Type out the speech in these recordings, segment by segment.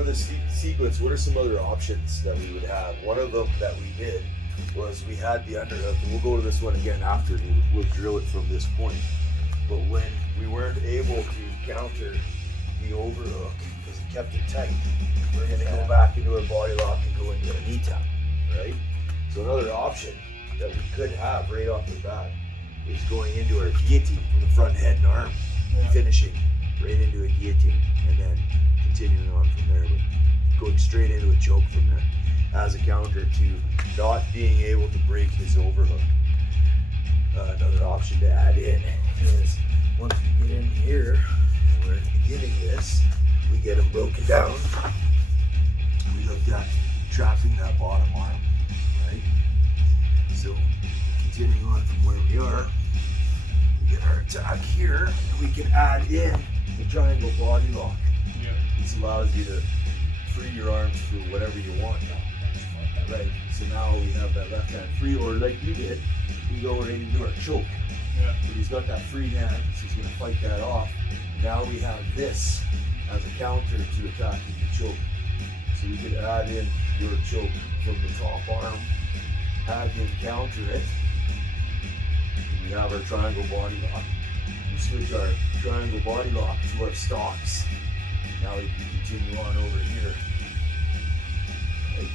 of the sequence, what are some other options that we would have? One of them that we did was we had the underhook, and we'll go to this one again after, we'll drill it from this point. But when we weren't able to counter the overhook because it kept it tight, we're going to go back into our body lock and go into a knee tap, right? So another option that we could have right off the bat is going into our guillotine from the front head and arm, finishing right into a guillotine, and then continuing on from there, but going straight into a choke from there as a counter to not being able to break his overhook. Another option to add in is once we get in here and we're at the beginning of this, we get him broken down. We looked at trapping that bottom arm, right? So continuing on from where we are, we get our attack here, and we can add in the triangle body lock. Yeah. This allows you to free your arms for whatever you want now. Right, so now we have that left hand free, or like you did, we go right into our choke. Yeah. But he's got that free hand, so he's gonna fight that off. Now we have this as a counter to attacking the choke. So we could add in your choke from the top arm, have him counter it. We have our triangle body lock. We switch our triangle body lock to our stocks. Now we can continue on over here. Right.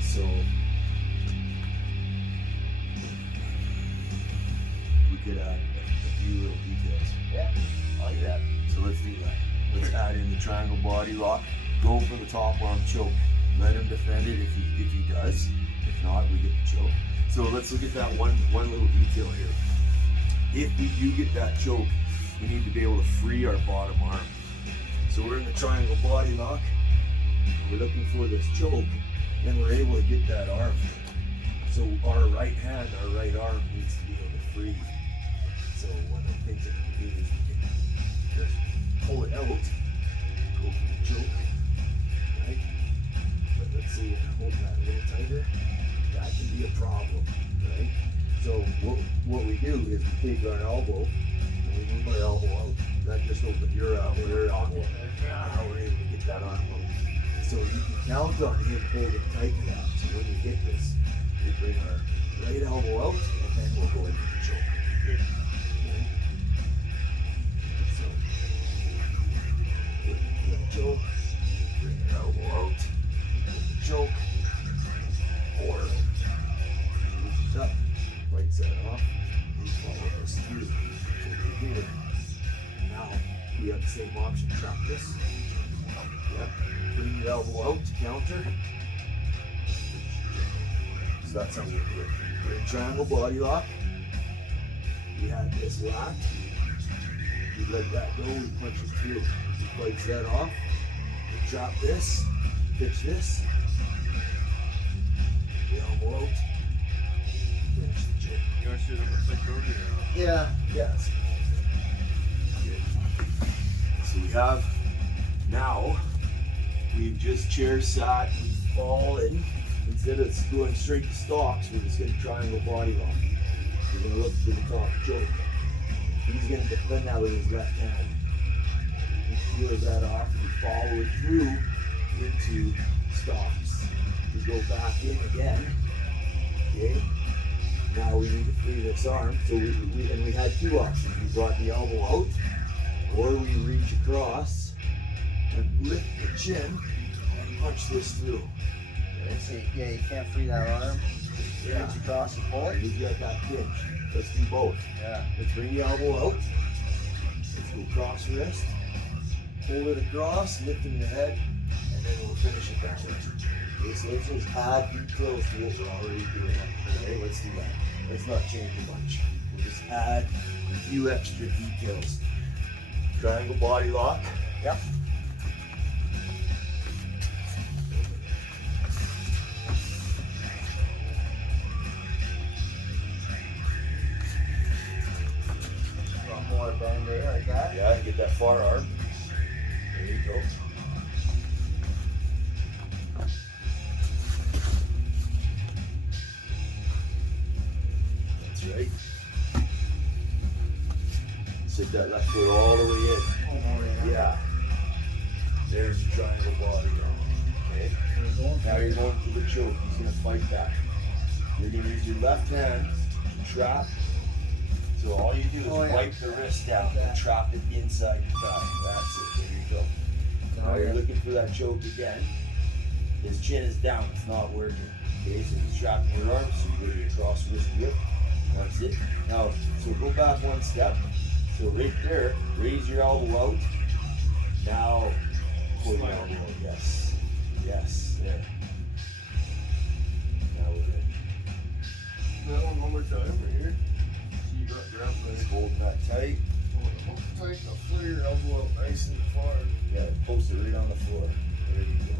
So we could add a few little details. Yeah, I like that. So let's do that. Let's add in the triangle body lock. Go for the top arm choke. Let him defend it if he does. If not, we get the choke. So let's look at that one little detail here. If we do get that choke, we need to be able to free our bottom arm. So we're in the triangle body lock. We're looking for this choke, and we're able to get that arm. So our right hand, our right arm needs to be able to free. So one of the things that we can do is we can just pull it out, go for the choke, right? But let's see, hold that a little tighter. That can be a problem, right? So what we do is we take our elbow and we move our elbow out. That just opens your elbow. Now we're able to get that arm out. So you can count on him holding tight to that. So when you get this, we bring our right elbow out and then we'll go into the choke. Okay? So, put the choke, bring your elbow out, put the choke, or looses up, bites that off, and follow this through over here. Now we have the same option, trap this. Yep. Bring your elbow out to counter. So that's how we do it. We're in triangle body lock. We had this locked. We let that go, we punch it through. He bites that off. We drop this, pitch this. The elbow out. Finish the choke. You want to shoot him a quick road here? Yeah, yes. So we have now, we've just chair sat, we've fallen. Instead of going straight to stocks, we're just going to triangle body lock. We're going to look for the top choke. He's going to defend that with his left hand. He peels that off, we follow it through into stocks. We go back in again. Okay. Now we need to free this arm. So we had two options. We brought the elbow out, or we reach across and lift the chin and punch this through. Okay, so yeah, you can't free that arm. Just reach across and pull it. He's got that pinch. Let's do both. Yeah. Let's bring the elbow out. Let's go cross wrist. Pull it across, lifting the head, and then we'll finish it that way. Okay, so let's just add details to what we're already doing. Okay, let's do that. Let's not change a bunch. We'll just add a few extra details. Triangle body lock. Yep. One more bend there like that. Yeah, get that far arm. There you go. That's right. Sit that left foot all the way in. Oh, yeah. Yeah. There's your triangle body. Okay. Now you're going for the choke. He's gonna fight back. You're gonna use your left hand to trap. So all you do is wipe the wrist down and trap it inside your thigh. That's it. There you go. Now you're looking for that choke again. His chin is down. It's not working. Okay, so he's trapping your arms. So you go to your cross wrist grip. That's it. Now, so go back one step. So right there, raise your elbow out. Now, pull your elbow out. Yes. Yes. There. Now we're ready. That one more time right here. So you got your arm Just holding that tight. hold tight, now flare your elbow out nice and far. Yeah, post it right on the floor. There you go.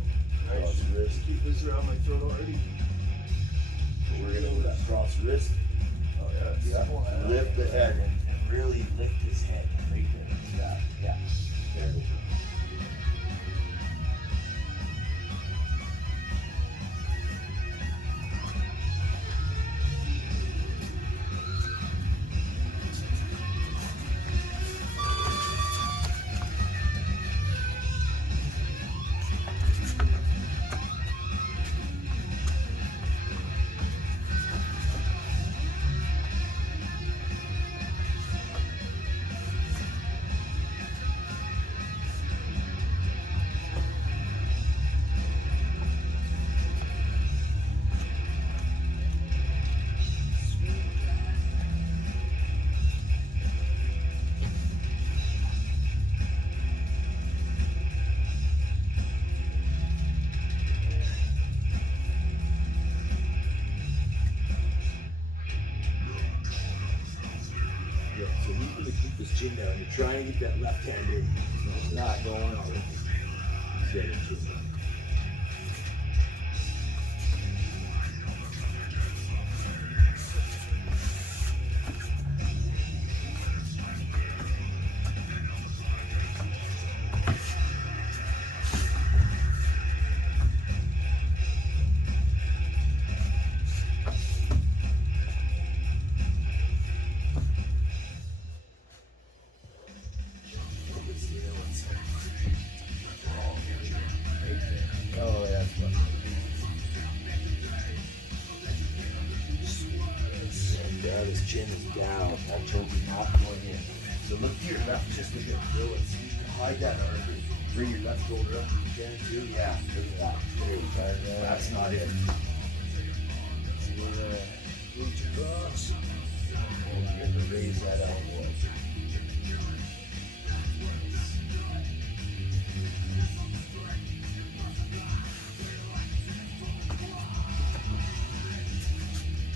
Nice. Cross wrist. Keep this around my throat already. So we're gonna go that cross wrist. Oh yeah. Yeah. Lift the head and really lift his head right there. Yeah. There we go. Yeah, so he's gonna keep his chin down. You're trying to get that left hand in. No, it's not going on. He's got his chin down. Oh, yeah, that's fun. Yeah, his chin is down. That choke is not going in. So look to your left, just look at Bill and see. Hide that artery. Bring your left shoulder up if you can too. Yeah, look at that. There you go. That's not it. So we're gonna reach across. And you're gonna raise that elbow.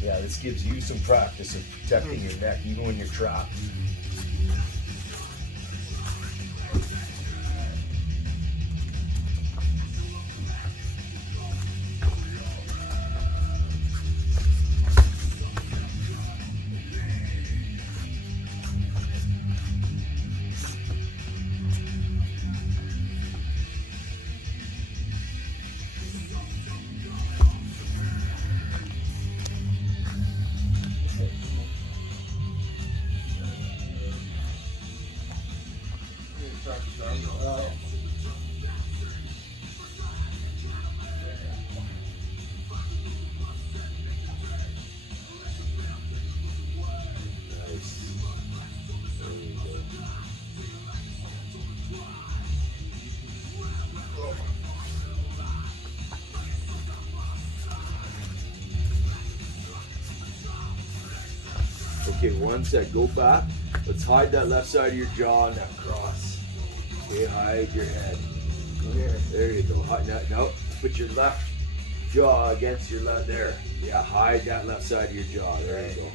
Yeah, this gives you some practice of protecting your neck even when you're trapped. Okay, one sec, go back. Let's hide that left side of your jaw and that cross. Okay, hide your head. There you go. No, put your left jaw against your left, there. Yeah, hide that left side of your jaw. There you go.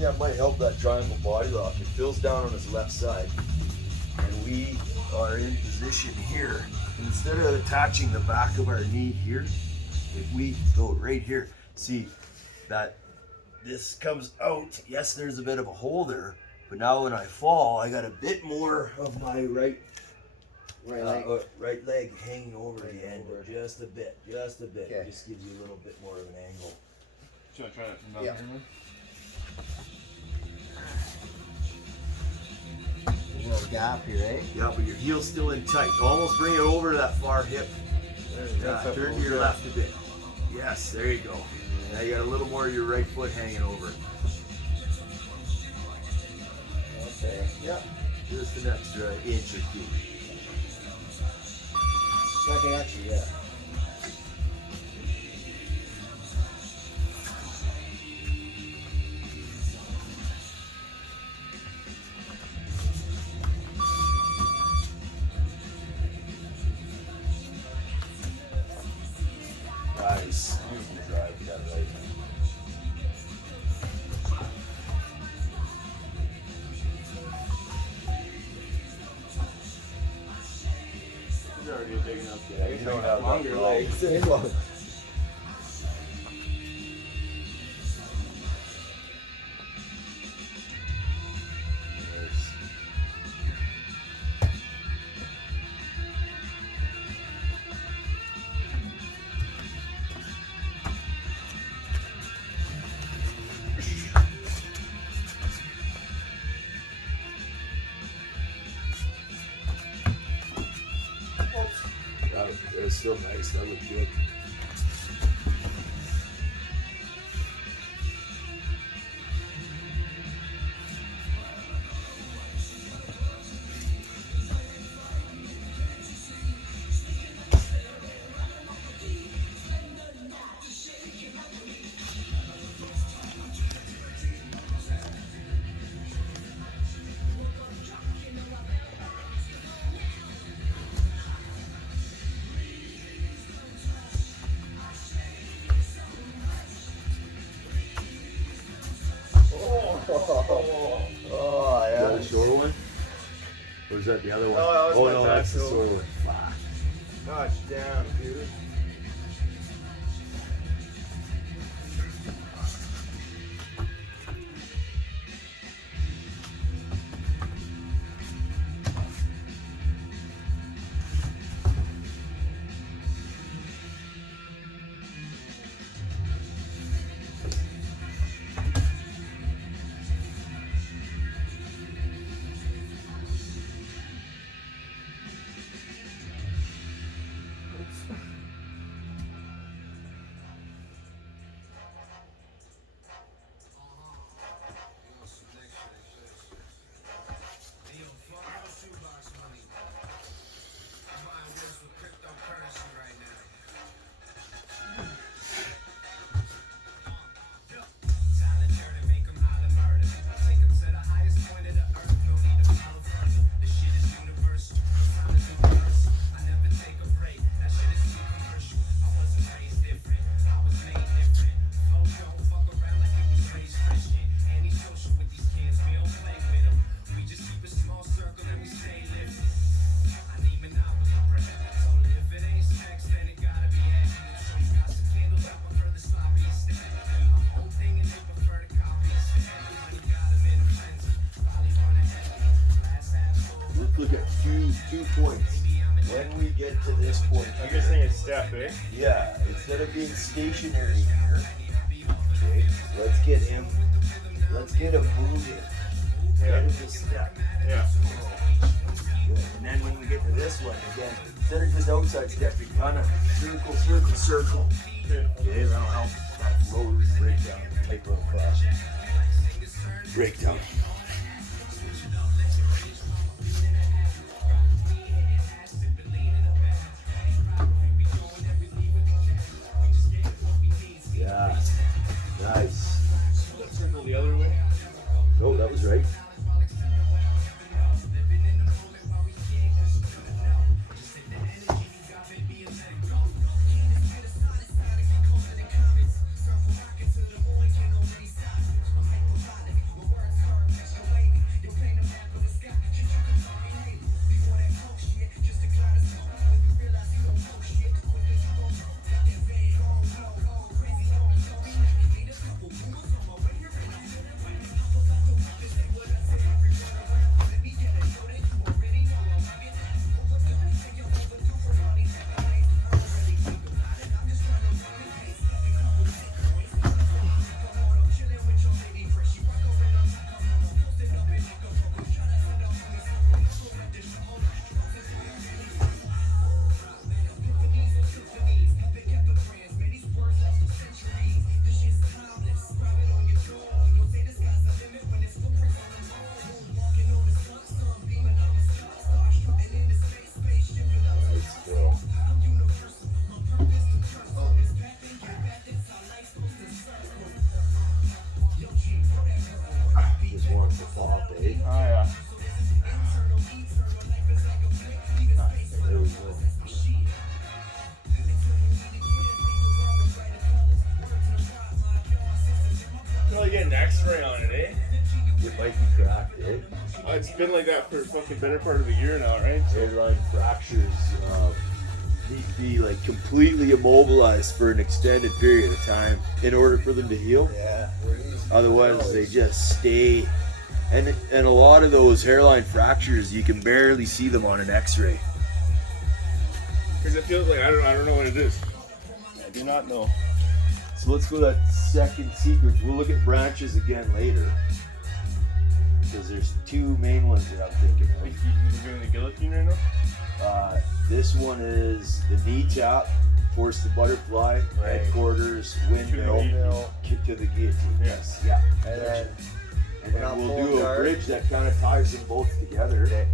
thing that might help that triangle body lock, it fills down on his left side, and we are in position here. And instead of attaching the back of our knee here, if we go right here, see that this comes out. Yes, there's a bit of a hole there, but now when I fall, I got a bit more of my right leg hanging over the end, just a bit. Okay. It just gives you a little bit more of an angle. Should I try it from down Yeah. here, man? There's a little gap here, eh? Yeah, but your heel's still in tight. Almost bring it over to that far hip. Yeah, turn to your left a bit. Yes, there you go. Now you got a little more of your right foot hanging over. Okay. Yeah. Just an extra inch or two. Second extra, yeah. Nice. Beautiful drive. You got it right. He's already big enough. Yeah, you don't have longer that legs. long. That was still nice. That looked good. Oh, Is that yeah. a short one? Or is that the other one? No, that was oh my no, that's the tackle. short one. Fuck. Gosh damn, dude. Look at two points. When we get to this point I'm just saying step, eh? yeah, instead of being stationary here, okay, let's get him moving. Yeah. Right as a step. Yeah. Good. And then when we get to this one, again, instead of just outside stepping, kind of circle. Okay. Okay, that'll help that lower breakdown take a little fast. Breakdown. Yeah, nice. Circle the other way. Oh, that was right. It's been like that for a fucking better part of a year now, right? So, Hairline fractures need to be like completely immobilized for an extended period of time in order for them to heal. Yeah. Otherwise, they just stay. And a lot of those hairline fractures, you can barely see them on an X-ray. because it feels like I don't know what it is. I do not know. So let's go to that second sequence. We'll look at branches again later. Because there's two main ones that I'm thinking Like of. you're doing the guillotine right now. This one is the knee tap, force the butterfly, Right. headquarters, windmill, Windmill. kick to the guillotine. Yes. Yeah. And then And We're not then we'll pulling do a guard. bridge that kind of ties them both together. Okay.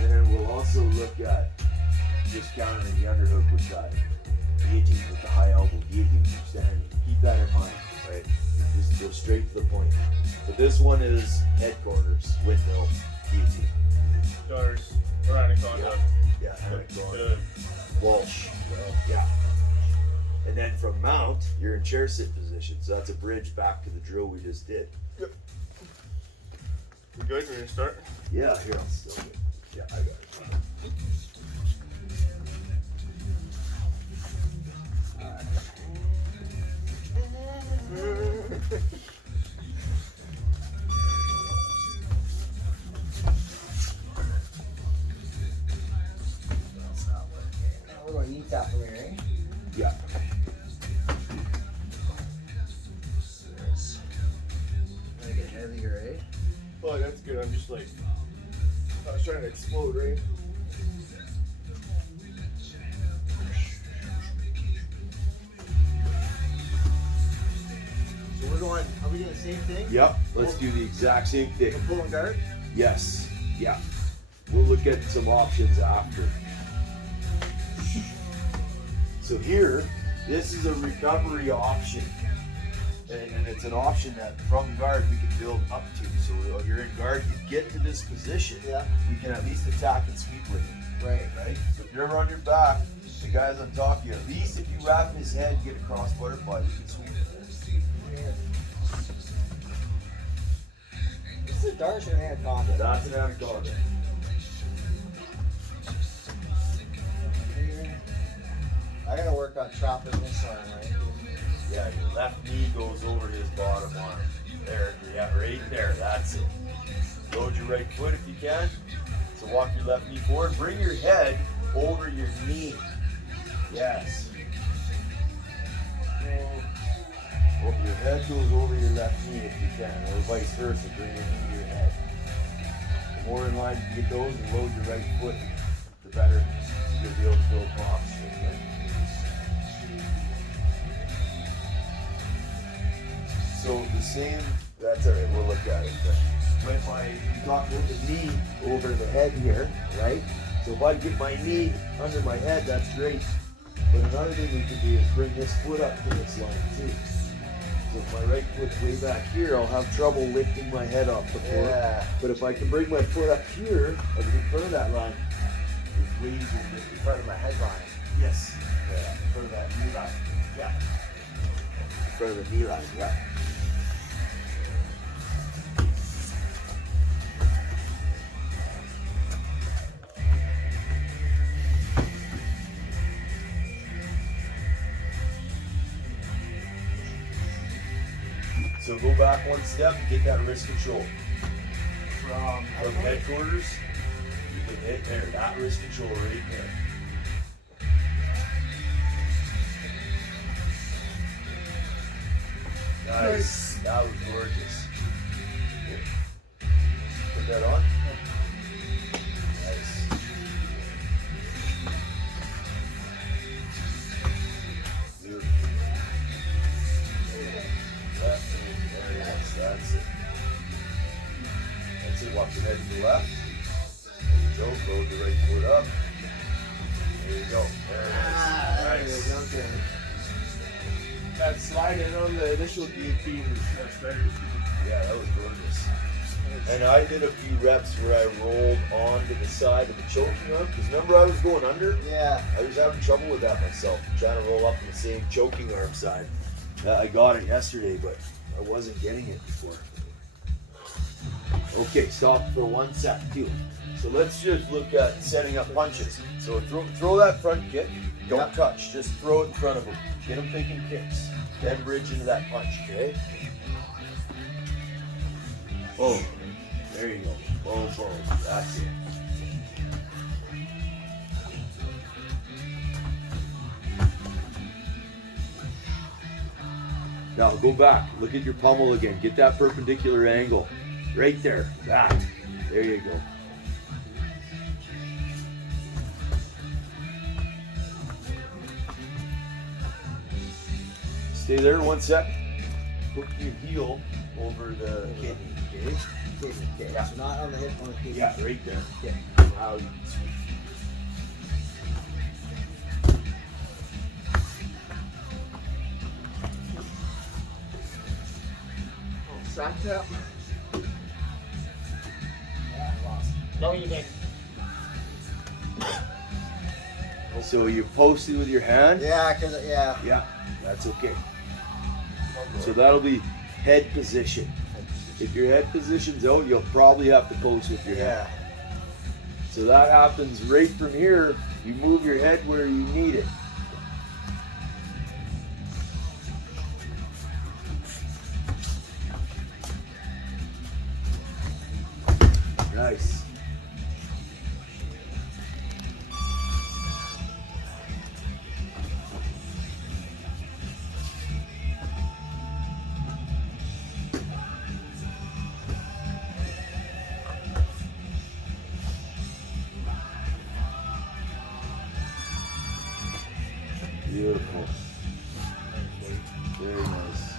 And then we'll also look at just countering the underhook with that guillotine, with the high elbow guillotine from standing. Keep that in mind, right? Just go straight to the point. But this one is headquarters, windmill, guillotine. Daughters, or anaconda. Yeah, anaconda. The Walsh. Yeah. And then from mount, you're in chair sit position. So that's a bridge back to the drill we just did. we good? We're gonna start. Yeah, here, I'll still get. Yeah, I got it. we're going to eat that from here, eh? Yeah. It's gonna get heavier, eh? Oh, that's good. I'm just like, I was trying to explode, right? So we're going, are we doing the same thing? Yep, let's do the exact same thing. We're pulling guard? Yes, yeah. We'll look at some options after. So here, this is a recovery option. And it's an option that from guard we can build up to. So if you're in guard, you get to this position, Yeah. we can at least attack and sweep with it, Right. right? So if you're on your back, the guy's on top of you. At least if you wrap his head and get a cross butterfly, you can sweep it. This is a Darsh or an anaconda? That's an anaconda. I gotta work on trapping this arm, right? Yeah, your left knee goes over his bottom arm. There, yeah, right there, that's it. Load your right foot if you can. So walk your left knee forward. Bring your head over your knee. Yes. Well, your head goes over your left knee if you can, or vice versa. Bring your knee to your head. The more in line you get those and load your right foot, the better you'll be able to build props. So the same, that's all right, we'll look at it. But when you talk about the knee over the head here, right? So if I get my knee under my head, that's great. But another thing we can do is bring this foot up to this line too. So if my right foot's way back here, I'll have trouble lifting my head off the floor. Yeah. But if I can bring my foot up here, like in front of that line, it's way easier to lift. In front of my headline. Yes. Yeah, in front of that knee line. Yeah. In front of the knee line, yeah. So go back one step and get that wrist control. From headquarters, you can hit there, that wrist control right there. Nice. That was gorgeous. Put that on. Nice. Beautiful. Left, there it is. That's it. That's it. Walk your head to the left. There you go. Load the right foot up. There you go. There it is. Nice. That sliding on the initial guillotine, that's better. Yeah, that was gorgeous. And I did a few reps where I rolled onto the side of the choking arm. Because remember I was going under? Yeah. I was having trouble with that myself. Trying to roll up on the same choking arm side. I got it yesterday, but I wasn't getting it before. Okay, stop for 1 sec too. So let's just look at setting up punches. So throw that front kick. Don't touch. Just throw it in front of him. Get him thinking kicks. Then bridge into that punch. Okay. Boom. There you go. Boom, boom. That's it. Now go back. Look at your pommel again. Get that perpendicular angle. Right there. That. There you go. Stay there 1 sec. Hook your heel over the kidney. Okay? Okay. Yeah. So not on the hip, on the kidney. Yeah, right there. Okay. Now you can swing. Sack tap. Yeah, I lost. No, you didn't. So you post it with your hand? Yeah, yeah. Yeah, that's okay. So that'll be head position. If your head position's out, you'll probably have to post with your hand. So that happens right from here. You move your head where you need it. Nice. Beautiful. Very nice.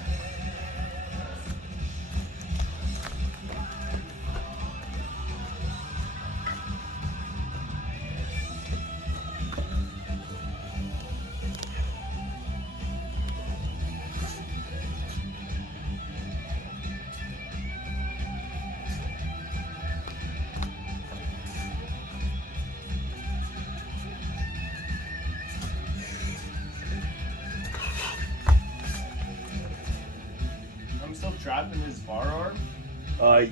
I'm still trapped in his bar arm.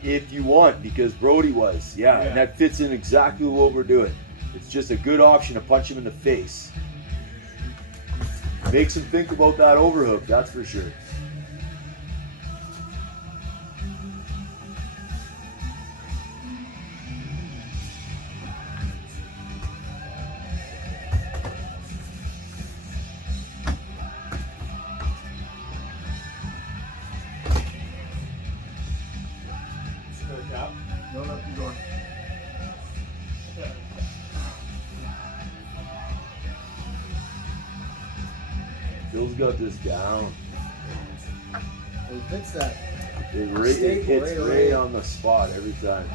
If you want, because Brody was, yeah, and that fits in exactly what we're doing. It's just a good option to punch him in the face. Makes him think about that overhook, that's for sure. No, keep going. Phil's got this down. It fits that. It Staple hits right away. right on the spot every time.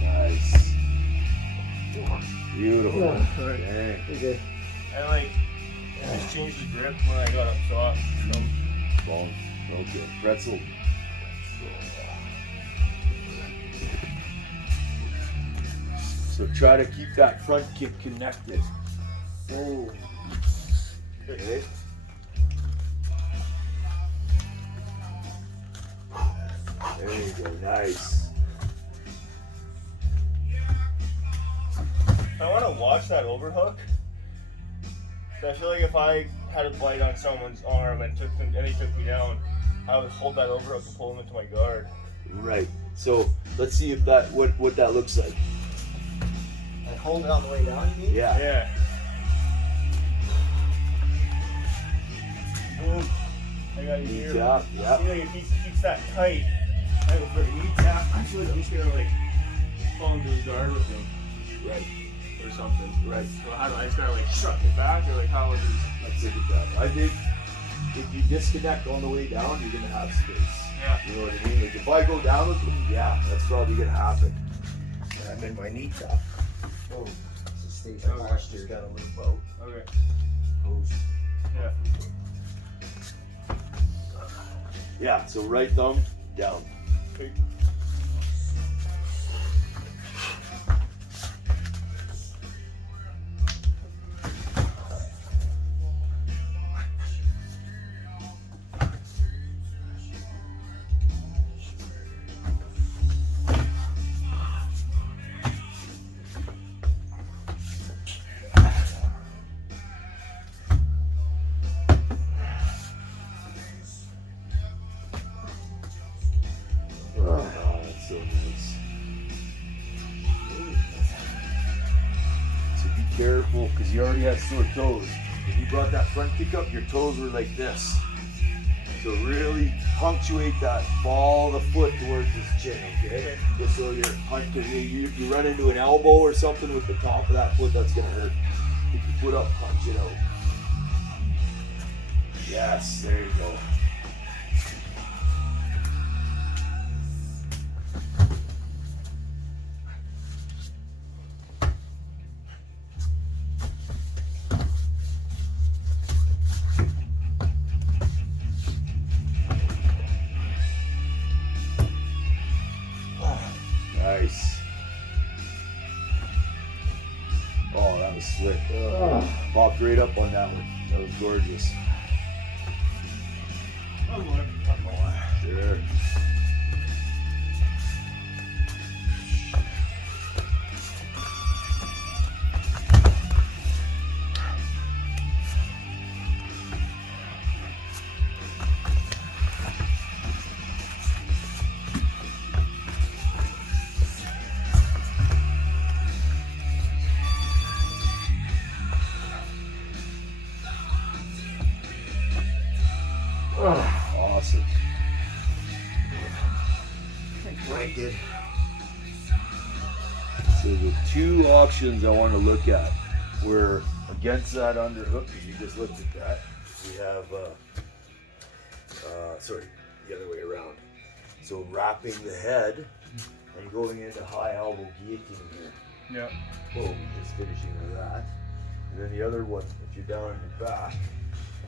Nice. Beautiful. Yeah, alright. Dang. You're good. I just changed the grip when I got up soft. So. Bone. Okay. Pretzel. So try to keep that front kick connected. Oh. Okay. There you go. Nice. I want to watch that overhook. I feel like if I had a bite on someone's arm and they took me down, I would hold that overhook and pull them into my guard. Right. So let's see if that what that looks like. Like hold it on the way down, you mean? Yeah. Yeah. Boom. I got you Knee here. tap. Yep. See, like if he keeps that tight, I go for a knee tap. I feel like he's gonna fall into his guard with him. Right. or something. Right. So how do I just gotta like shuck it back, or like how is it? Let's look at that. I think if you disconnect on the way down, you're gonna have space. Yeah. You know what I mean? Like if I go down with them, yeah, that's probably gonna happen. I'm in my knee top. Oh, So stay Okay. posture. just gotta limp out. Okay. Post. Yeah. Yeah, so right thumb down. Okay. Oh, that's so nice. So be careful because you already have sore toes. When you brought that front kick up, your toes were like this. So really punctuate that ball of the foot towards his chin, okay? Just so you're because you run into an elbow or something with the top of that foot, that's gonna hurt. Keep your foot up, punch it out. Yes, there you go. Nice. Oh, that was slick. Popped right up on that one. That was gorgeous. One more. Sure. Awesome. Wicked. So the two options I want to look at were against that underhook, because we just looked at that. We have, sorry, the other way around. So wrapping the head and going into high elbow guillotine here. Yeah. Boom, just finishing with that. And then the other one, if you're down on your back.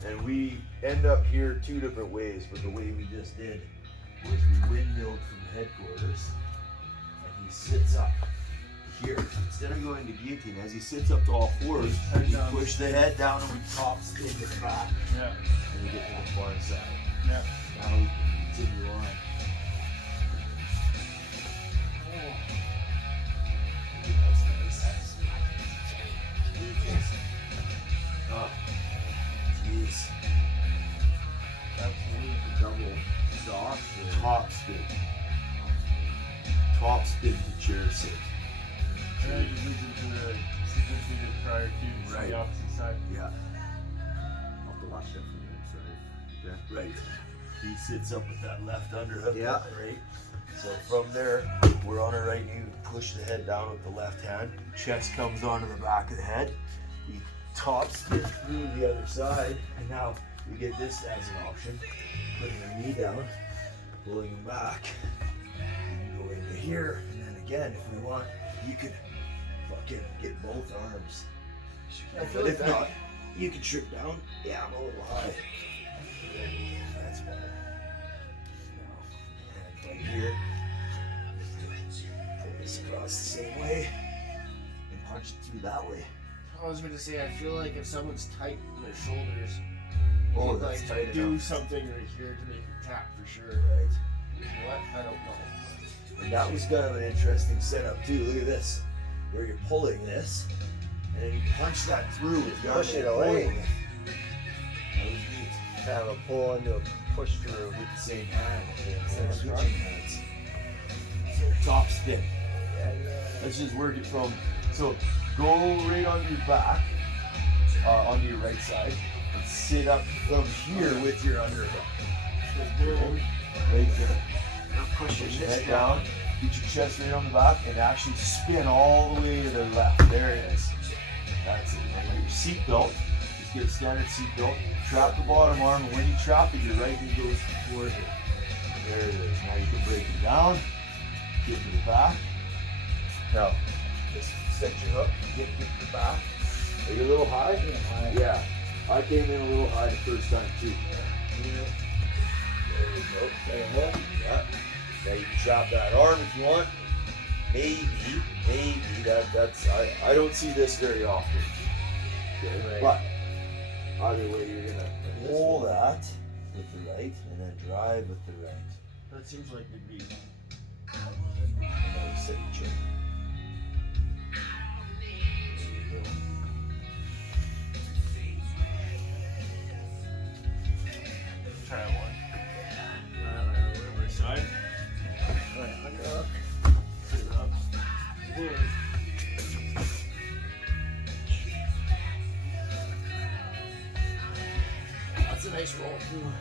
And we end up here two different ways, but the way we just did was we windmilled from headquarters, and he sits up here. Instead of going to guillotine, as he sits up to all fours, we push the head down and we top spin to the back, Yeah. and we get to the far side. Yeah. Now we can continue on. That's nice. Oh, jeez. Absolutely. Double stop. Top spin. Top spin to chair sit. And then you lose into the sequence we did prior to Right. the opposite side. Yeah, Off the left hip from the inside. right. He sits up with that left underhook, Yeah. right? So from there, we're on our right knee, we push the head down with the left hand. Chest comes onto the back of the head. We top spin through the other side, and now we get this as an option. Putting the knee down, pulling him back, and go into here, and then again, if we want, you could fucking get both arms. I feel But like if that- not, you can trip down. Yeah, I'm a little high. That's better. Now, hand right here. Take this across the same way, and punch it through that way. I was going to say, I feel like if someone's tight in their shoulders, Oh, you that's like tight do enough. something right here to make it tap for sure. Right. What? I don't know. And that was kind of an interesting setup too. Look at this, where you're pulling this, and then you punch that through with your Push arm it and away. pulling it. That was neat. Kind of a pull into a push through. With the same hand, Same and strike. switching hands. So top spin. Yeah. Let's just work it from. So go right on your back, onto your right side, and sit up from here with your underhook. So boom. Right there. You're pushing Push your this head down, Get your chest right on the back and actually spin all the way to the left. There it is. That's it. Now you get your seat belt. Just get a standard seat belt. Trap the bottom arm, and when you trap it, your right knee goes towards it. There it is. Now you can break it down. Get to the back. Now, just set your hook. Get to the back. Are you a little high? Yeah, high. Yeah. I came in a little high the first time too. There you go. Set a hook. Yeah. Now you can chop that arm if you want. Maybe that's I don't see this very often. Okay. Right. But either way, you're gonna pull that with the right and then drive with the right. That seems like it'd be. And then you set your chin. There you go. Try that one. Right side. Alright, underhook. Sit it up. That's a nice roll through.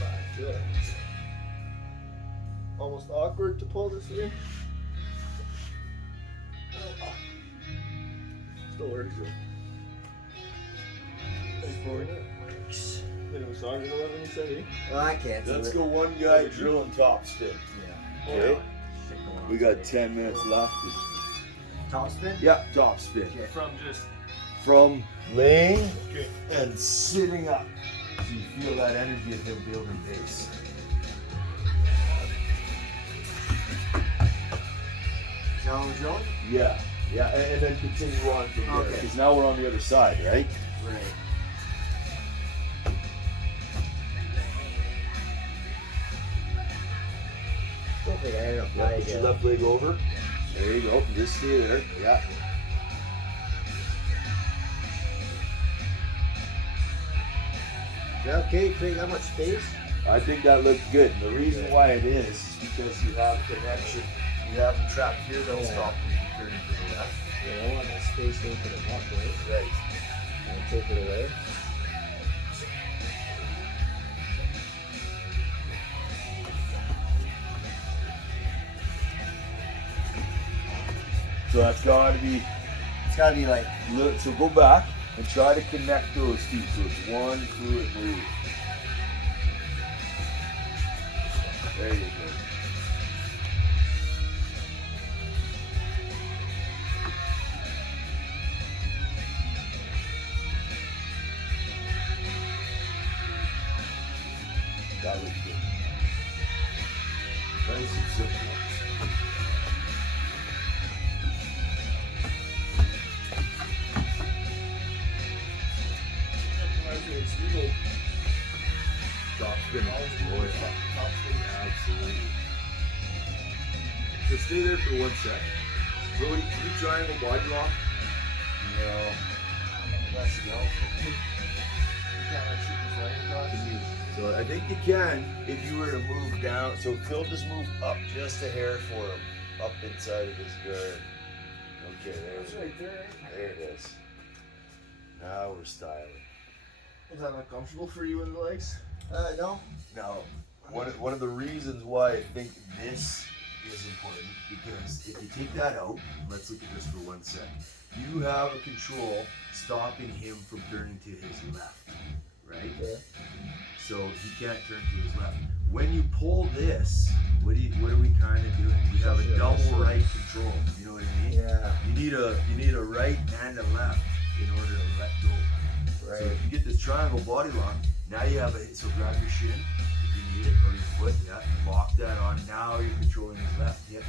I feel like it's almost awkward to pull this in. Still works though. Works. Did a massage at 11, you said, eh? Well, I can't do Let's it. go one guy drilling top spin. Yeah. Okay. We got 10 minutes left. Top spin? Yeah, top spin. Okay. From just. From laying Okay. and sitting up. So you feel that energy of him building base. Is that what we're drilling? Yeah, yeah, and then continue on from there. Okay. Because now we're on the other side, right? Right. Don't think I had enough Yeah, leg put your yet. left leg over. There you go. Just stay there. Yeah. Is that okay? Create that much space? I think that looked good. And the reason why it is because you have connection. You have them trapped here. They'll stop you from turning to the left. Yeah, I want that space to open them up, right? Right. And take it away. So that's got to be. It's gotta be like, Look, so go back and try to connect those two. So it's one fluid move. There you go. That looks good. Nice and simple. Top spin. Oh, yeah. Absolutely. So stay there for 1 sec. Brody, can you triangle body lock? No. That's no. Can you? So I think you can if you were to move down. So Phil just move up just a hair for him. Up inside of his guard. Okay, there it is. right there. There it is. Now we're styling. Is that not comfortable for you in the legs? no. Now, one of the reasons why I think this is important, because if you take that out, let's look at this for 1 sec. You have a control stopping him from turning to his left, right? Okay. So he can't turn to his left. When you pull this, what are we kind of doing? We have a double right control. You know what I mean? Yeah. You need a right and a left in order to let go. Right. So if you get this triangle body lock, now you have a, so grab your shin if you need it, or your foot, yeah, lock that on. Now you're controlling his left hip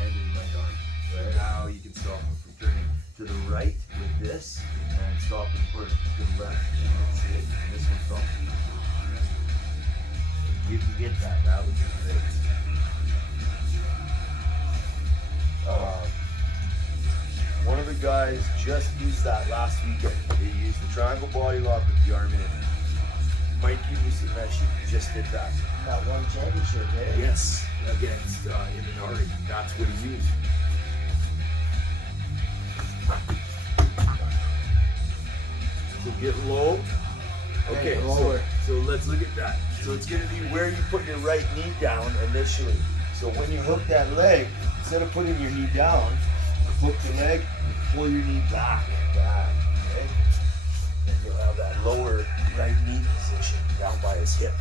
and his right arm. Right. Now you can stop him from turning to the right with this, and stop him or to the left. That's it. And this one stops. You can get that, that would be great. One of the guys just used that last weekend. They used the triangle body lock with the arm in it. Mikey Musumeci just did that. That one championship, eh? Yes, against Imanari. That's what he used. So get low, Okay, Hey, so, lower. so let's look at that. So it's gonna be where you put your right knee down initially. So when you hook that leg, instead of putting your knee down, hook the leg, pull your knee back. Okay? And you'll have that lower right knee position down by his hip.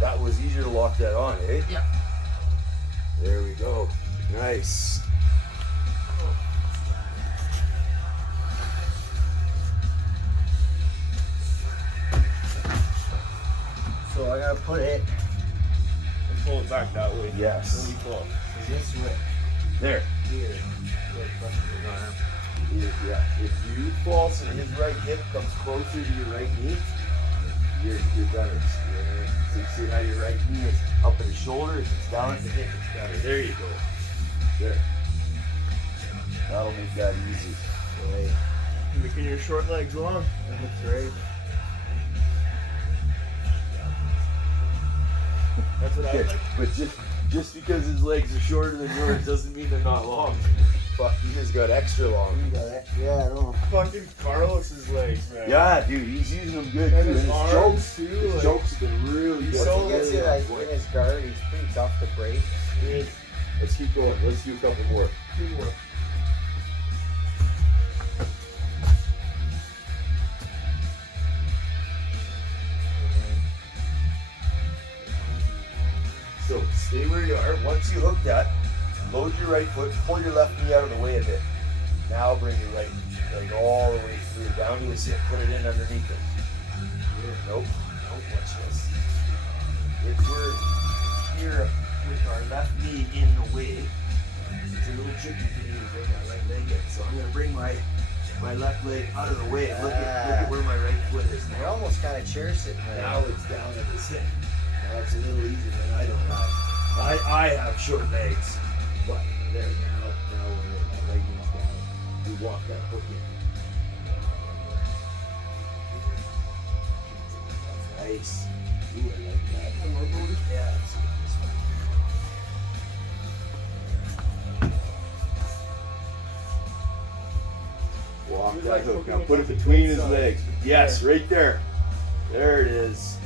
That was easier to lock that on, eh? Yeah. There we go. Nice. So I gotta put it And pull it back that way. Yes. When you fall. this way. There. Here. Yeah. If you fall so his right hip comes closer to your right knee, you're better. Yeah. So you see how your right knee is up at his shoulder, if it's down at the hip, it's better. There you go. There. That'll make that easy. Right. Making your short legs long. That's right. That's what I Okay, like. but just because his legs are shorter than yours doesn't mean they're not long. Fuck, you just got extra long. You got it. Yeah, I know. Fucking Carlos's legs, man. Yeah, dude, he's using them good And too. his And his arms, jokes, too, his like- jokes have been really good. so Once he gets Really it on like point. in his guard, he's pretty tough to break. Dude, Let's keep going. Let's do a couple more. 2 more. So stay where you are. Once you hook that, load your right foot, pull your left knee out of the way a bit. Now bring your right leg all the way through, down to his hip, put it in underneath it. Nope. Watch this. If we're here with our left knee in the way, it's a little tricky for me to bring my right leg in. So I'm gonna bring my left leg out of the way and look at where my right foot is You're now. almost kind of chair sitting there. Now it's down at his hip. Now it's a little easier than I don't have. I have short legs, but there now where my right knee's down, we walk that hook in. That's nice. Ooh, I like that. One more booty? Yeah, let's get this one. Walk He's that like hook. hooking Now it put it up to between both his sides. legs. Yes, right there. There it is.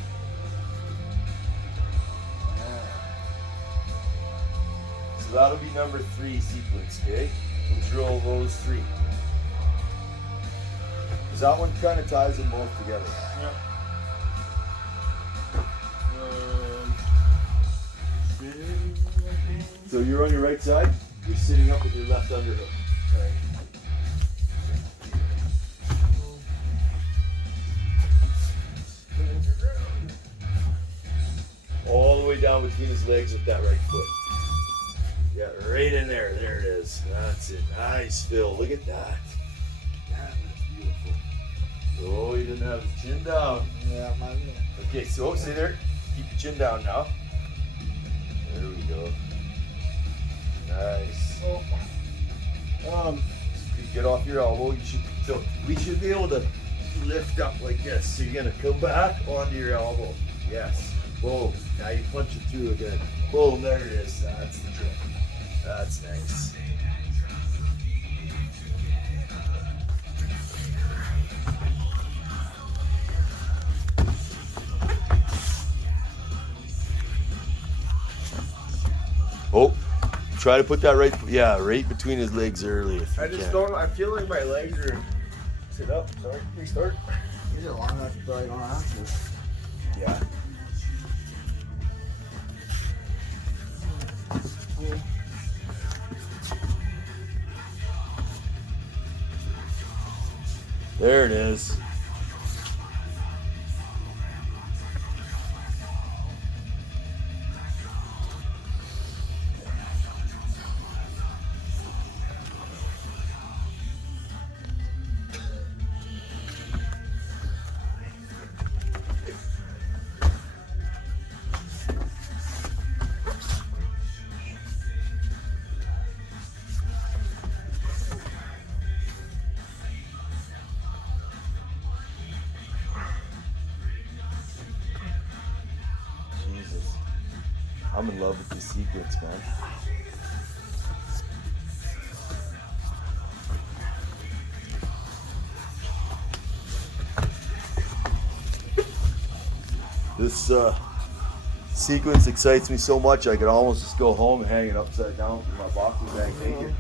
So that'll be number 3 sequence, okay? We'll drill those 3. Because that one kind of ties them both together. Yeah. So you're on your right side, you're sitting up with your left underhook. All the way down between his legs with that right foot. Yeah, right in there. There it is. That's it. Nice, Phil. Look at that. Yeah, that's beautiful. Oh, he didn't have his chin down. Yeah, my Okay, so stay there. Keep your chin down now. There we go. Nice. You get off your elbow. You should. So we should be able to lift up like this. So you're gonna come back onto your elbow. Yes. Boom. Now you punch it through again. Boom. There it is. That's the trick. That's nice. Oh, try to put that right between his legs early if you I just can. don't. I feel like my legs are. Sit up. Sorry. Restart. These are long enough to probably don't have to. Yeah. There it is. Jesus. I'm in love with this sequence, man. This sequence excites me so much I could almost just go home and hang it upside down from my boxing bag naked.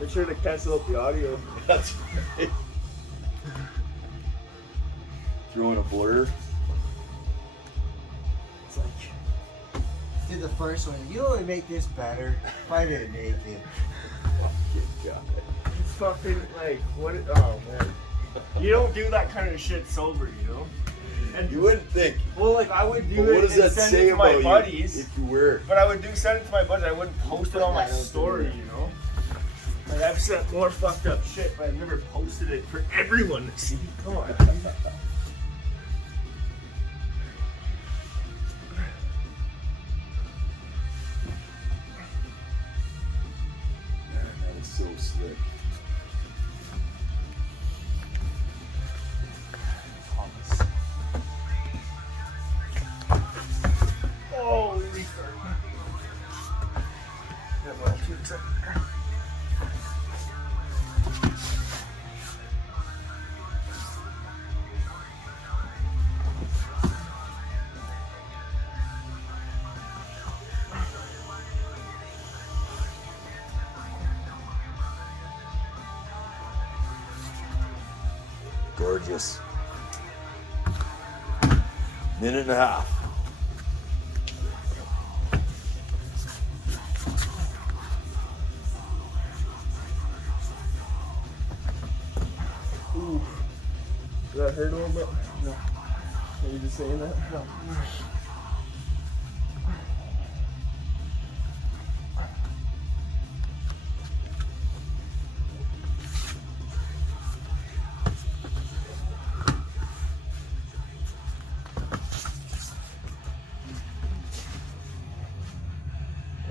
Make sure to cancel out the audio. That's right. Throwing a blur. It's like, did the first one. You know what would make this better? If I did it naked. God. It's fucking like, what? Oh, man. You don't do that kind of shit sober, you know? And You wouldn't think. well, like I would do But it what does and that send say it to my about buddies. you if you were? But I would send it to my buddies. I wouldn't post it on my I don't do story, that. you know? Like I've sent more fucked up shit, but I've never posted it for everyone to see. Come on. Man, that is so slick. Holy fuck. Yeah, well, too excited. Gorgeous. Minute and a half. Ooh. Did that hurt a little bit? No. Are you just saying that? No.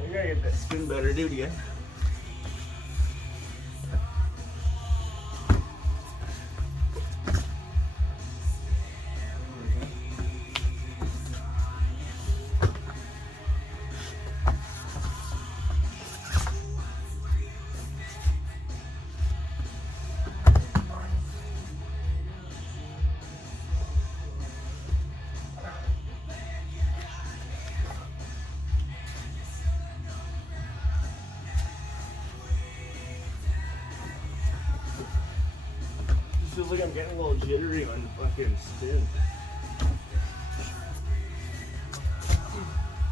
You gotta get that spin better, dude, again. Feels like I'm getting a little jittery on fucking spin.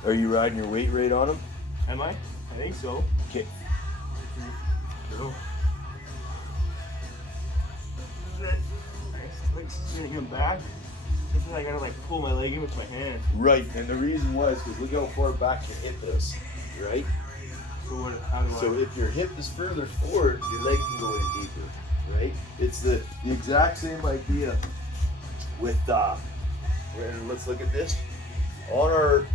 Are you riding your weight rate on him? Am I? I think so. Okay. No. Like spinning him back. I feel like I gotta like pull my leg in with my hand. Right, and the reason was because look how far back your hip is, right? So what? How do So I? if your hip is further forward, your leg can go in deeper, right? It's the exact same idea with and let's look at this. On our,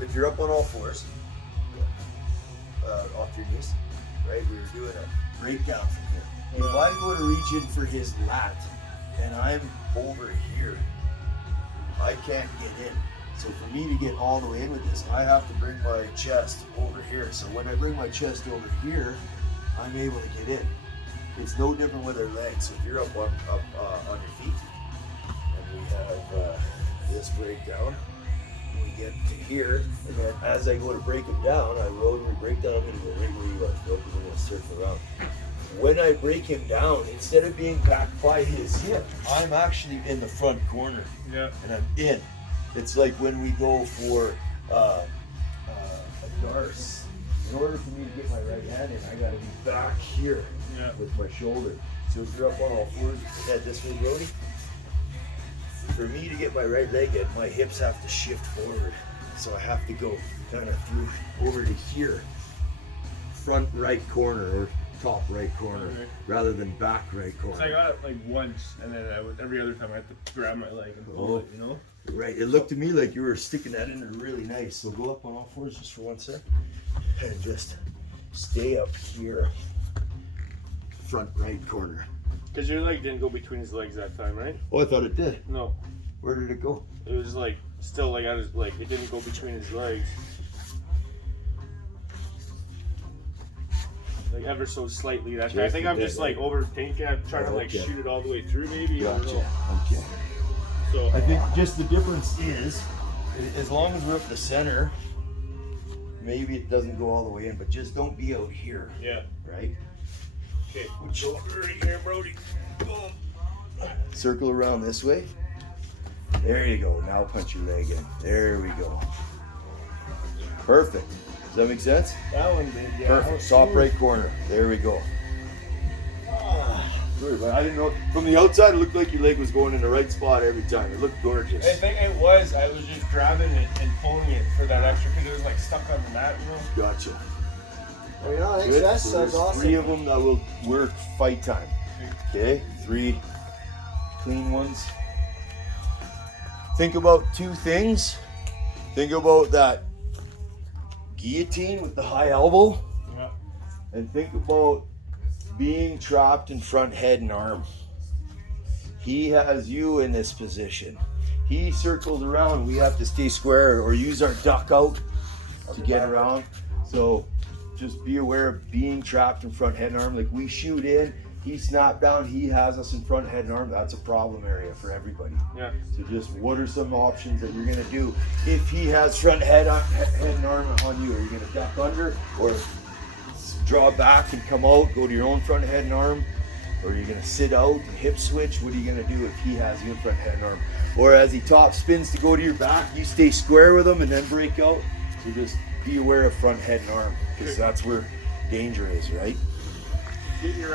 if you're up on all fours, off your knees, right? We were doing a breakdown from here. If I go to reach in for his lat and I'm over here, I can't get in. So for me to get all the way in with this, I have to bring my chest over here. So when I bring my chest over here, I'm able to get in. It's no different with our legs. So if you're up on your feet, and we have this breakdown, we get to here, and then as I go to break him down, I will when we break down, I'm going to go right where you are, Phil, because we're going to circle around. When I break him down, instead of being back by his hip, I'm actually in the front corner. Yeah. And I'm in. It's like when we go for a darce. In order for me to get my right hand in, I got to be back here with my shoulder. So if you're up on all fours, head this way, Brody. For me to get my right leg in, my hips have to shift forward. So I have to go kind of through over to here, front right corner or top right corner, rather than back right corner. So I got it like once, and then every other time I have to grab my leg and pull it, you know? Right, it looked to me like you were sticking that in there really nice. So go up on all fours just for 1 sec, and just stay up here, front right corner. Because your leg didn't go between his legs that time, right? Oh, I thought it did. No. Where did it go? It was like, still like I was like, it didn't go between his legs. Like ever so slightly that time. I think I'm just like overthinking. I'm trying to like Okay. shoot it all the way through maybe. I don't Gotcha. know. Okay. So I think just the difference is, as long as we're up the center, maybe it doesn't go all the way in, but just don't be out here, yeah. right? Okay. Put you over right here, Brody. Boom. Circle around this way. There you go. Now punch your leg in. There we go. Perfect. Does that make sense? That one did. Yeah. Perfect. Top right corner. There we go. Sorry, but I didn't know. From the outside, it looked like your leg was going in the right spot every time. It looked gorgeous. I think it was. I was just grabbing it and pulling it for that extra because it was like stuck on the mat, you know. Gotcha. Well, you know, I think Good. that So sounds there's awesome. 3 of them that will work fight time. Okay, 3 clean ones. Think about 2 things. Think about that guillotine with the high elbow, Yeah. and think about being trapped in front head and arm. He has you in this position. He circles around. We have to stay square or use our duck out to get around. So just be aware of being trapped in front head and arm. Like we shoot in, he snapped down, he has us in front head and arm. That's a problem area for everybody. Yeah. So just what are some options that you're gonna do if he has front head and arm on you? Are you gonna duck under or draw back and come out, go to your own front head and arm? Or are you gonna sit out and hip switch? What are you gonna do if he has you in front head and arm? Or as he top spins to go to your back, you stay square with him and then break out. So just be aware of front head and arm because that's where danger is, right? Get your